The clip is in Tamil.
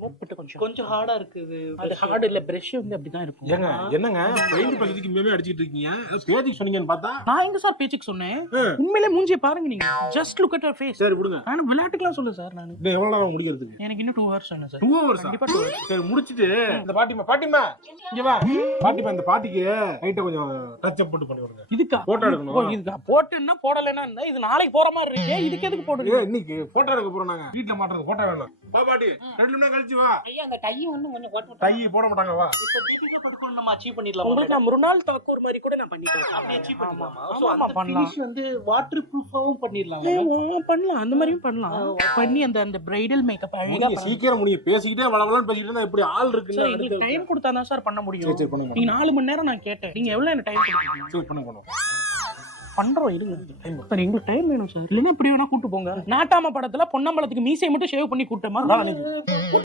மோப்பிட்டு கொஞ்சம் கொஞ்சம் ஹார்டா இருக்குது. அது ஹார்ட் இல்ல, பிரஷ் வந்து அப்படிதான் இருக்கும். ஏங்க என்னங்க பெயிண்ட் பசதிக்கு மேலே அடிச்சிட்டு இருக்கீங்க? பேதி சொன்னீங்கன்னு பார்த்தா நான் எங்க சார் பேச்சுக்கு சொன்னேன்? உண்மையிலே மூஞ்சியை பாருங்க நீங்க. Just look at your face. சரி விடுங்க. நான் விளையாட்டுக்கலாம் சொல்ல சார். நான் இன்னும் எவ்வளவு நேரம் முடிக்கிறதுக்கு? எனக்கு இன்னும் 2 hours வேணும் சார். 2 hours. கண்டிப்பா 2 hours. சரி முடிச்சிட்டு இந்த பாட்டிமா இங்க வா. பாட்டிமா இந்த பாட்டிக்கு லைட்டா கொஞ்சம் டச் அப் பண்ணி விடுங்க. இதுக்கா போட்டோ எடுக்கணும். இதுக்கா போட்டுன்னா போடலைன்னா என்ன? இது நாளைக்கு போற மாதிரி இருக்கு. இதுக்கு எதுக்கு போடுறீங்க? இன்னைக்கு போட்டோ எடுக்க போறோம் நாங்க. வீட்ல மாட்டறது போட்டோ வேணும். வா பாட்டி 2 நிமிஷம் கழிச்சு வா. ஐயா அந்த டை வந்து கொஞ்சம் போட்டு டை போட மாட்டாங்க வா. இப்ப பேபிக்கு படுக்கணும் நம்ம அச்சீவ் பண்ணிடலாம். உங்களுக்கு நான் முருநாள் தாக்கூர் மாதிரி கூட நான் பண்ணிக்கலாம். அப்படி அச்சீவ் பண்ணிடலாமா? ஆமா, சோ ஆமா, அந்த பண்ணலாம். ஃபினிஷ் வந்து வாட்டர் ப்ரூஃபாவும் பண்ணிடலாம். பண்ணலாம், அந்த மாதிரியும் பண்ணலாம். பண்ணி அந்த பிரைடல் மேக்கப் அழகா நீங்க சீக்கிரம் முடியும். பேசிக்கிட்டே வளவலன்னு பேசிக்கிட்டு இருந்தா எப்படி ஆள் இருக்குல்ல? எங்களுக்கு டைம் கொடுத்தா தான் சார் பண்ண முடியும். சரி பண்ணுங்க. நீங்க 4 மணி நேரம் நான் கேட்டேன். நீங்க எவ்வளவு எனக்கு டைம் கொடுத்தீங்க? சரி பண்ணுங்க. பண்றோம் இருங்க. சார் எங்களுக்கு டைம் வேணும் சார். இல்லைன்னா இப்படி வேணா கூட்டு போங்க. நாட்டாம படத்துல பொன்னம்பலத்துக்கு மீசை மட்டும் ஷேவ் பண்ணி கூட்டமா